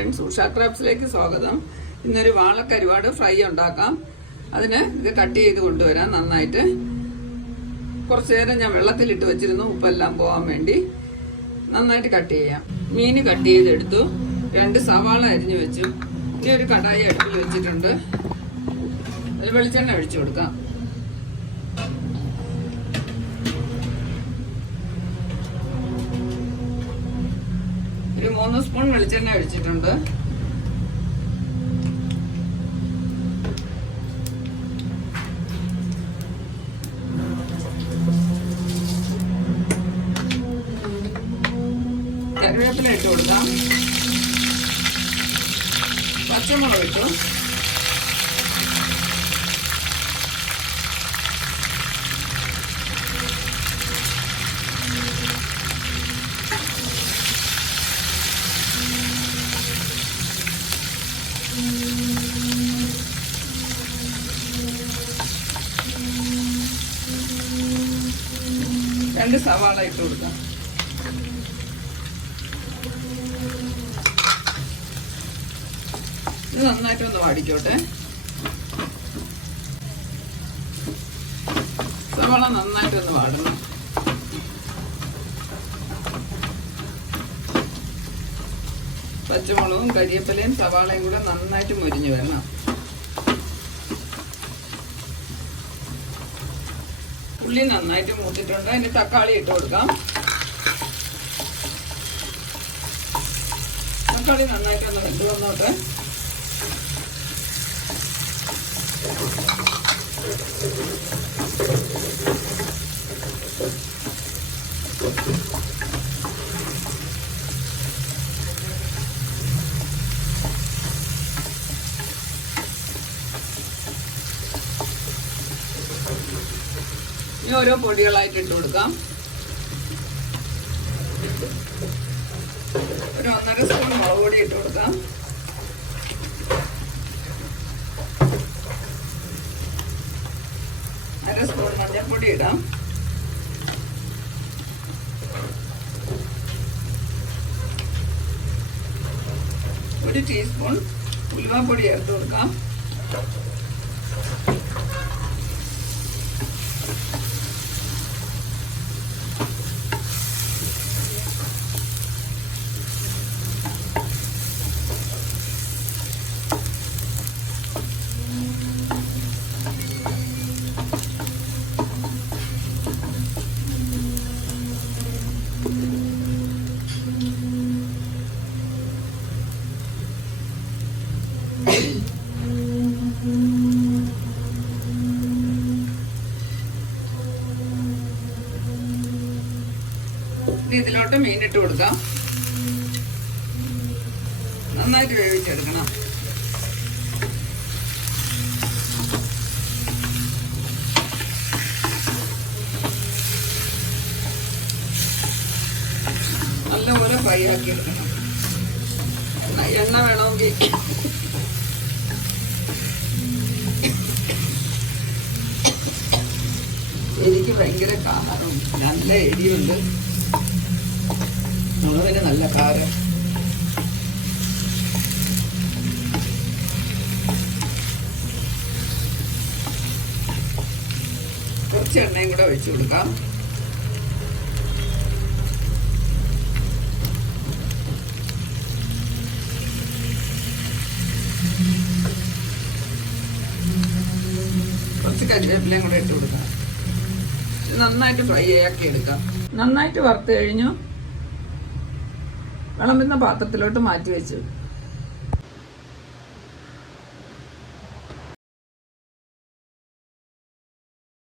Friends Usha ക്രാബ്സിലേക്ക് സ്വാഗതം. ഇന്നൊരു വാളക്കരുവാട് fry ഉണ്ടാക്കാം. അതിന് ഇത് കട്ട് ചെയ്ത് കൊണ്ടുവരാം നന്നായിട്ട്. കുറച്ചു നേരം ഞാൻ വെള്ളത്തിലിട്ട് വെച്ചിരുന്നു ഉപ്പെല്ലാം പോകാൻ വേണ്ടി. നന്നായിട്ട് കട്ട് ചെയ്യാം. മീൻ കട്ട് ചെയ്തെടുത്തു. രണ്ട് സവാള അരിഞ്ഞു വെച്ചു. ഇനി ഒരു കടായി അടുപ്പിൽ വെച്ചിട്ടുണ്ട്. വെളിച്ചെണ്ണ ഒഴിച്ചു കൊടുക്കാം. മൂന്ന് സ്പൂൺ വെളിച്ചെണ്ണ ഒഴിച്ചിട്ടുണ്ട്. കറിവേപ്പില ഇട്ട് കൊടുക്കാം. പച്ചമുളക് ഇട്ടു. രണ്ട് സവാള ഇട്ട് കൊടുക്കാം. ഇത് നന്നായിട്ടൊന്ന് വാടിക്കോട്ടെ. സവാള നന്നായിട്ടൊന്ന് വാടണം. പച്ചമുളകും കരിയപ്പലയും സവാളയും കൂടെ നന്നായിട്ട് മുരിഞ്ഞു വരണം. ഉള്ളി നന്നായിട്ട് മൂത്തിട്ടുണ്ട്. അതിന് തക്കാളി ഇട്ട് കൊടുക്കാം. തക്കാളി നന്നായിട്ട് ഒന്ന് വെന്ത് വന്നോട്ടെ. ഇനി ഓരോ പൊടികളായിട്ട് ഇട്ട് കൊടുക്കാം. ഒരു ഒന്നര സ്പൂൺ മുളക് പൊടി ഇട്ട് കൊടുക്കാം. അര സ്പൂൺ മഞ്ഞൾപ്പൊടി ഇടാം. ഒരു ടീസ്പൂൺ ഉലുവാപ്പൊടി ചേർത്ത് കൊടുക്കാം. ഇനി മീൻ ഇട്ട് കൊടുക്കാം. നന്നായിട്ട് വേവിച്ചെടുക്കണം. നല്ലപോലെ ഫ്രൈ ആക്കി എടുക്കണം എണ്ണ വേണമെങ്കിൽ എനിക്ക് ഭയങ്കര കാറും നല്ല എരിയുണ്ട് മുളകിന് നല്ല കാറ് കുറച്ച് എണ്ണയും കൂടെ വെച്ചു കൊടുക്കാം. കരിവേപ്പിലയും കൂടെ ഇട്ട് കൊടുക്കാം. നന്നായിട്ട് ഫ്രൈ ആക്കി എടുക്കാം. നന്നായിട്ട് വറുത്ത് കഴിഞ്ഞു. വിളമ്പുന്ന പാത്രത്തിലോട്ട് മാറ്റി വെച്ചു.